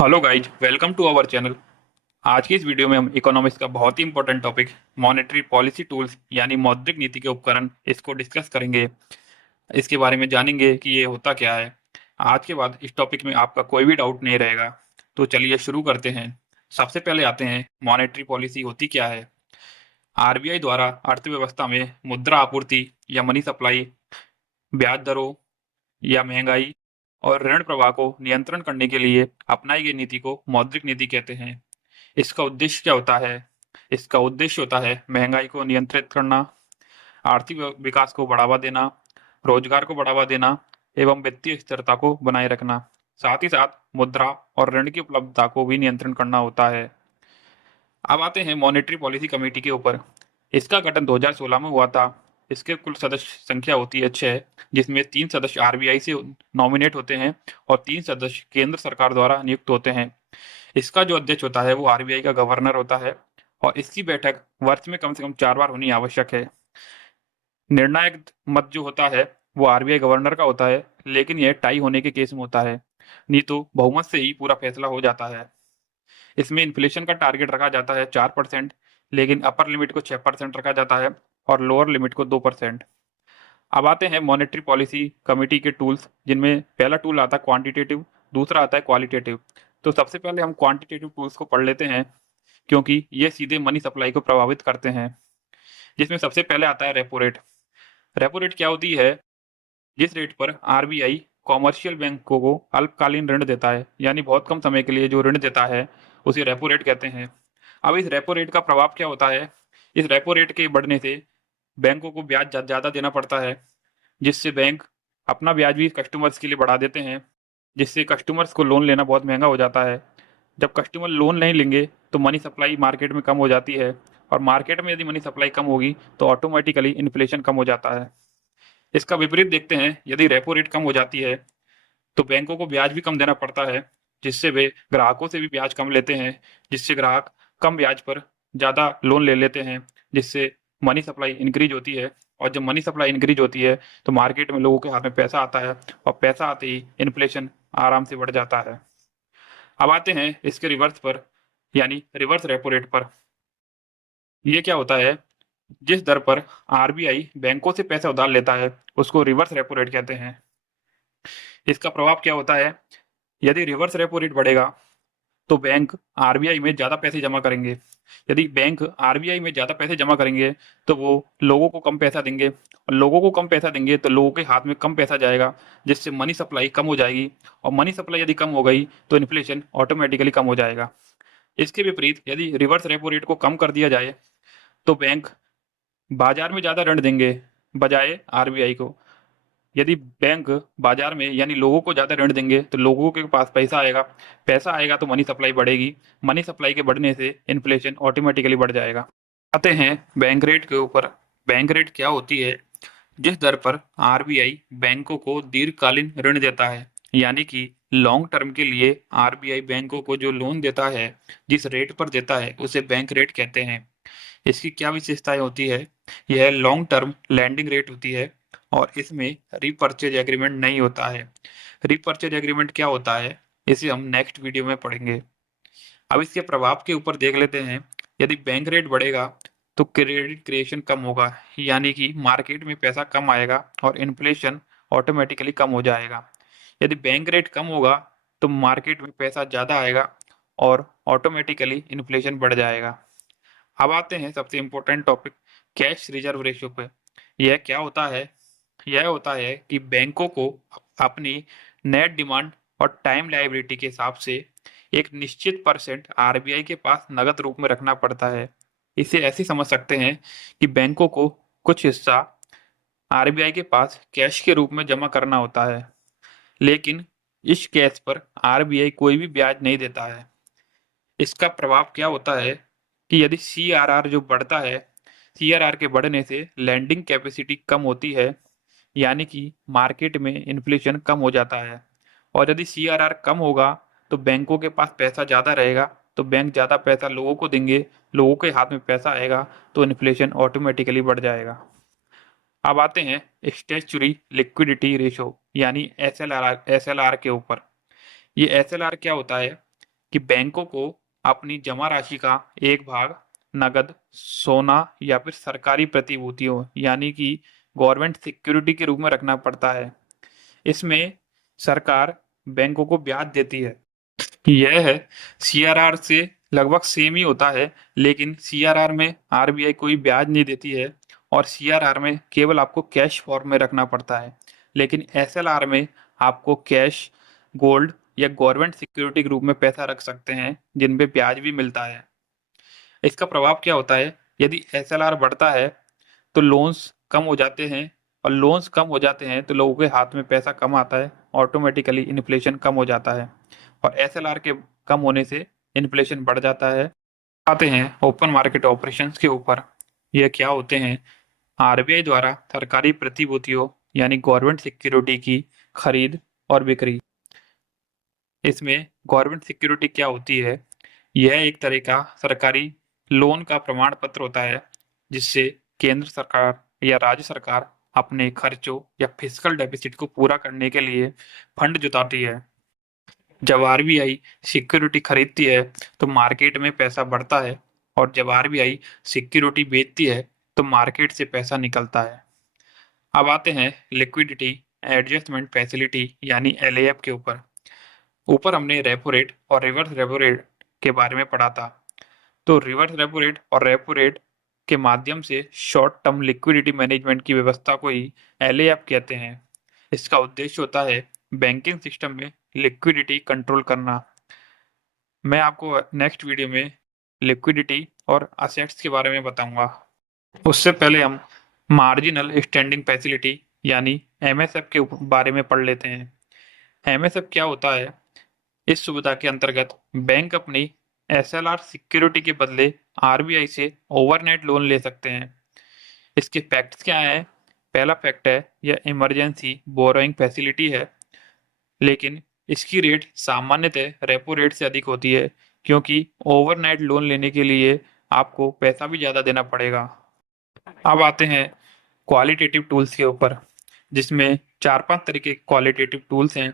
Hello guys, welcome to our channel. आज की इस वीडियो में हम इकोनॉमिक्स का बहुत ही important topic monetary policy tools यानी मौद्रिक नीति के उपकरण इसको डिस्कस करेंगे। इसके बारे में जानेंगे कि ये होता क्या है। आज के बाद इस टॉपिक में आपका कोई भी डाउट नहीं रहेगा। तो चलिए शुरू करते हैं। सबसे पहले आते हैं मॉनेटरी पॉलिसी होती क्या है। आरबीआई द्वारा अर्थव्यवस्था में मुद्रा आपूर्ति या मनी सप्लाई, ब्याज दरों या महंगाई और ऋण प्रवाह को नियंत्रण करने के लिए अपनाई गई नीति को मौद्रिक नीति कहते हैं। इसका उद्देश्य क्या होता है? इसका उद्देश्य होता है महंगाई को नियंत्रित करना, आर्थिक विकास को बढ़ावा देना, रोजगार को बढ़ावा देना एवं वित्तीय स्थिरता को बनाए रखना। साथ ही साथ मुद्रा और ऋण की उपलब्धता को भी नियंत्रण करना होता है। अब आते हैं मॉनेटरी पॉलिसी कमेटी के ऊपर। इसका गठन 2016 में हुआ था। इसके कुल सदस्य संख्या होती है 6, जिसमें 3 सदस्य आरबीआई से नॉमिनेट होते हैं और 3 सदस्य केंद्र सरकार द्वारा नियुक्त होते हैं। इसका जो अध्यक्ष होता है वो आरबीआई का गवर्नर होता है और इसकी बैठक वर्ष में कम से कम 4 बार होनी आवश्यक है। निर्णायक मत जो होता है वो आरबीआई गवर्नर का होता है, लेकिन यह टाई होने के केस में होता है, नहीं तो बहुमत से ही पूरा फैसला हो जाता है। इसमें इन्फ्लेशन का टारगेट रखा जाता है 4%, लेकिन अपर लिमिट को 6% रखा जाता है और लोअर लिमिट को 2%। अब आते हैं मॉनेटरी पॉलिसी कमेटी के टूल्स, जिनमें पहला टूल आता है क्वांटिटेटिव, दूसरा आता है क्वालिटेटिव। तो सबसे पहले हम क्वांटिटेटिव टूल्स को पढ़ लेते हैं, क्योंकि ये सीधे मनी सप्लाई को प्रभावित करते हैं। जिसमें सबसे पहले आता है रेपो रेट। रेपो रेट क्या होती है? जिस रेट पर आरबीआई कॉमर्शियल बैंकों को अल्पकालीन ऋण देता है, यानी बहुत कम समय के लिए जो ऋण देता है, उसे रेपो रेट कहते हैं। अब इस रेपो रेट का प्रभाव क्या होता है? इस रेपो रेट के बढ़ने से बैंकों को ब्याज ज़्यादा देना पड़ता है, जिससे बैंक अपना ब्याज भी कस्टमर्स के लिए बढ़ा देते हैं, जिससे कस्टमर्स को लोन लेना बहुत महंगा हो जाता है। जब कस्टमर लोन नहीं लेंगे तो मनी सप्लाई मार्केट में कम हो जाती है, और मार्केट में यदि मनी सप्लाई कम होगी तो ऑटोमेटिकली इन्फ्लेशन कम हो जाता है। इसका विपरीत देखते हैं, यदि रेपो रेट कम हो जाती है तो बैंकों को ब्याज भी कम देना पड़ता है, जिससे वे ग्राहकों से भी ब्याज कम लेते हैं, जिससे ग्राहक कम ब्याज पर ज़्यादा लोन ले लेते हैं, जिससे मनी सप्लाई इंक्रीज होती है। और जब मनी सप्लाई इंक्रीज होती है तो मार्केट में लोगों के हाथ में पैसा आता है, और पैसा आते ही इन्फ्लेशन आराम से बढ़ जाता है। अब आते हैं इसके रिवर्स पर, यानी रिवर्स रेपो रेट पर। ये क्या होता है? जिस दर पर आरबीआई बैंकों से पैसा उधार लेता है उसको रिवर्स रेपो रेट कहते हैं। इसका प्रभाव क्या होता है? यदि रिवर्स रेपो रेट बढ़ेगा तो बैंक आरबीआई में ज़्यादा पैसे जमा करेंगे। यदि बैंक आरबीआई में ज़्यादा पैसे जमा करेंगे तो वो लोगों को कम पैसा देंगे, और लोगों को कम पैसा देंगे तो लोगों के हाथ में कम पैसा जाएगा, जिससे मनी सप्लाई कम हो जाएगी, और मनी सप्लाई यदि कम हो गई तो इन्फ्लेशन ऑटोमेटिकली कम हो जाएगा। इसके विपरीत यदि रिवर्स रेपो रेट को कम कर दिया जाए तो बैंक बाजार में ज़्यादा ऋण देंगे बजाय आरबीआई को। यदि बैंक बाजार में यानी लोगों को ज़्यादा ऋण देंगे तो लोगों के पास पैसा आएगा, पैसा आएगा तो मनी सप्लाई बढ़ेगी, मनी सप्लाई के बढ़ने से इन्फ्लेशन ऑटोमेटिकली बढ़ जाएगा। आते हैं बैंक रेट के ऊपर। बैंक रेट क्या होती है? जिस दर पर आरबीआई बैंकों को दीर्घकालीन ऋण देता है, यानी कि लॉन्ग टर्म के लिए आरबीआई बैंकों को जो लोन देता है, जिस रेट पर देता है उसे बैंक रेट कहते हैं। इसकी क्या विशेषताएं होती है? यह लॉन्ग टर्म लैंडिंग रेट होती है और इसमें रीपर्चेज एग्रीमेंट नहीं होता है। रीपर्चेज एग्रीमेंट क्या होता है, इसे हम नेक्स्ट वीडियो में पढ़ेंगे। अब इसके प्रभाव के ऊपर देख लेते हैं। यदि बैंक रेट बढ़ेगा तो क्रेडिट क्रिएशन कम होगा, यानी कि मार्केट में पैसा कम आएगा और इन्फ्लेशन ऑटोमेटिकली कम हो जाएगा। यदि बैंक रेट कम होगा तो मार्केट में पैसा ज़्यादा आएगा और ऑटोमेटिकली इन्फ्लेशन बढ़ जाएगा। अब आते हैं सबसे important topic, cash reserve ratio पे। यह क्या होता है? यह होता है कि बैंकों को अपनी नेट डिमांड और टाइम लायबिलिटी के हिसाब से एक निश्चित परसेंट आरबीआई के पास नगद रूप में रखना पड़ता है। इसे ऐसे समझ सकते हैं कि बैंकों को कुछ हिस्सा आरबीआई के पास कैश के रूप में जमा करना होता है, लेकिन इस कैश पर आरबीआई कोई भी ब्याज नहीं देता है। इसका प्रभाव क्या होता है कि यदि सीआरआर जो बढ़ता है, सीआरआर के बढ़ने से लैंडिंग कैपेसिटी कम होती है, यानी कि मार्केट में इन्फ्लेशन कम हो जाता है। और यदि सीआरआर कम होगा तो बैंकों के पास पैसा ज़्यादा रहेगा, तो बैंक ज़्यादा पैसा लोगों को देंगे, लोगों के हाथ में पैसा आएगा तो इन्फ्लेशन ऑटोमेटिकली बढ़ जाएगा। अब आते हैं स्टैच्यूरी लिक्विडिटी रेशो यानी एसएलआर के ऊपर। ये एसएलआर क्या होता है? कि बैंकों को अपनी जमा राशि का एक भाग नकद, सोना या फिर सरकारी प्रतिभूतियों यानी कि गवर्नमेंट सिक्योरिटी के रूप में रखना पड़ता है। इसमें सरकार बैंकों को ब्याज देती है। यह है सीआरआर से लगभग सेम ही होता है, लेकिन सीआरआर में आरबीआई कोई ब्याज नहीं देती है और सीआरआर में केवल आपको कैश फॉर्म में रखना पड़ता है। लेकिन एसएलआर में आपको कैश, गोल्ड या गवर्नमेंट सिक्योरिटी के रूप में पैसा रख सकते हैं जिन पे ब्याज भी मिलता है। इसका प्रभाव क्या होता है? यदि एसएलआर बढ़ता है तो लोन्स कम हो जाते हैं और लोन्स कम हो जाते हैं तो लोगों के हाथ में पैसा कम आता है, ऑटोमेटिकली इन्फ्लेशन कम हो जाता है और एसएलआर के कम होने से इन्फ्लेशन बढ़ जाता है। आते हैं ओपन मार्केट ऑपरेशंस के ऊपर। यह क्या होते हैं? आरबीआई द्वारा सरकारी प्रतिभूतियों यानी गवर्नमेंट सिक्योरिटी की खरीद और बिक्री। इसमें गवर्नमेंट सिक्योरिटी क्या होती है? यह एक तरह का सरकारी लोन का प्रमाण पत्र होता है जिससे केंद्र सरकार या राज्य सरकार अपने खर्चों या फिस्कल डेफिसिट को पूरा करने के लिए फंड जुटाती है। जब आरबीआई सिक्योरिटी खरीदती है तो मार्केट में पैसा बढ़ता है और जब आरबीआई सिक्योरिटी बेचती है तो मार्केट से पैसा निकलता है। अब आते हैं लिक्विडिटी एडजस्टमेंट फैसिलिटी यानी एलएएफ के ऊपर। ऊपर हमने रेपो रेट और रिवर्स रेपो रेट के बारे में पढ़ा था। तो रिवर्स रेपो रेट और रेपो रेट के माध्यम से शॉर्ट टर्म लिक्विडिटी मैनेजमेंट की व्यवस्था को ही एलएएफ कहते हैं। इसका उद्देश्य होता है बैंकिंग सिस्टम में लिक्विडिटी कंट्रोल करना। मैं आपको नेक्स्ट वीडियो में लिक्विडिटी और असेट्स के बारे में बताऊंगा। उससे पहले हम मार्जिनल स्टैंडिंग फैसिलिटी यानी एमएसएफ के बारे में पढ़ लेते हैं। एमएसएफ क्या होता है? इस सुविधा के अंतर्गत बैंक अपनी एसएलआर सिक्योरिटी के बदले आरबीआई से ओवरनाइट लोन ले सकते हैं। इसके फैक्ट्स क्या हैं? पहला फैक्ट है यह इमरजेंसी बोरोइंग फैसिलिटी है, लेकिन इसकी रेट सामान्यतः रेपो रेट से अधिक होती है क्योंकि ओवरनाइट लोन लेने के लिए आपको पैसा भी ज़्यादा देना पड़ेगा। अब आते हैं क्वालिटेटिव टूल्स के ऊपर, जिसमें 4-5 तरीके के क्वालिटेटिव टूल्स हैं।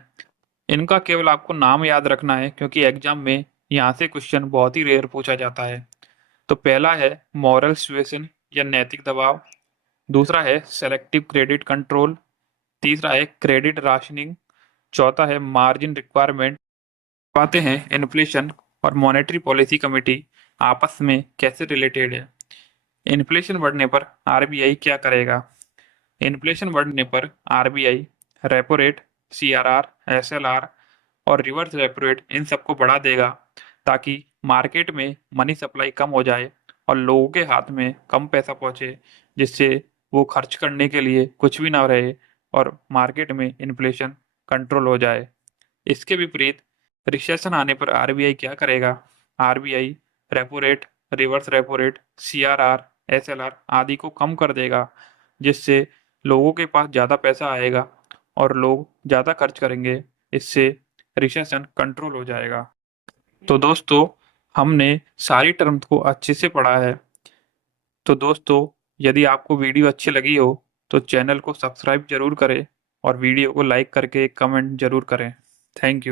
इनका केवल आपको नाम याद रखना है क्योंकि एग्जाम में यहाँ से क्वेश्चन बहुत ही रेयर पूछा जाता है। तो पहला है मॉरल सुएसन या नैतिक दबाव, दूसरा है सेलेक्टिव क्रेडिट कंट्रोल, तीसरा है क्रेडिट राशनिंग, चौथा है मार्जिन रिक्वायरमेंट। बातें हैं इन्फ्लेशन और मॉनेटरी पॉलिसी कमेटी आपस में कैसे रिलेटेड है। इन्फ्लेशन बढ़ने पर आरबीआई क्या करेगा? इन्फ्लेशन बढ़ने पर RBI repo rate, CRR, SLR और रिवर्स रेपो रेट इन सबको बढ़ा देगा ताकि मार्केट में मनी सप्लाई कम हो जाए और लोगों के हाथ में कम पैसा पहुंचे, जिससे वो खर्च करने के लिए कुछ भी ना रहे और मार्केट में इन्फ्लेशन कंट्रोल हो जाए। इसके विपरीत रिसेशन आने पर आरबीआई क्या करेगा? RBI repo rate, reverse repo rate, CRR, SLR आदि को कम कर देगा, जिससे लोगों के पास ज़्यादा पैसा आएगा और लोग ज़्यादा खर्च करेंगे। इससे रिसेशन कंट्रोल हो जाएगा। तो दोस्तों, हमने सारी टर्म्स को अच्छे से पढ़ा है। तो दोस्तों, यदि आपको वीडियो अच्छी लगी हो तो चैनल को सब्सक्राइब जरूर करें और वीडियो को लाइक करके एक कमेंट जरूर करें। Thank you.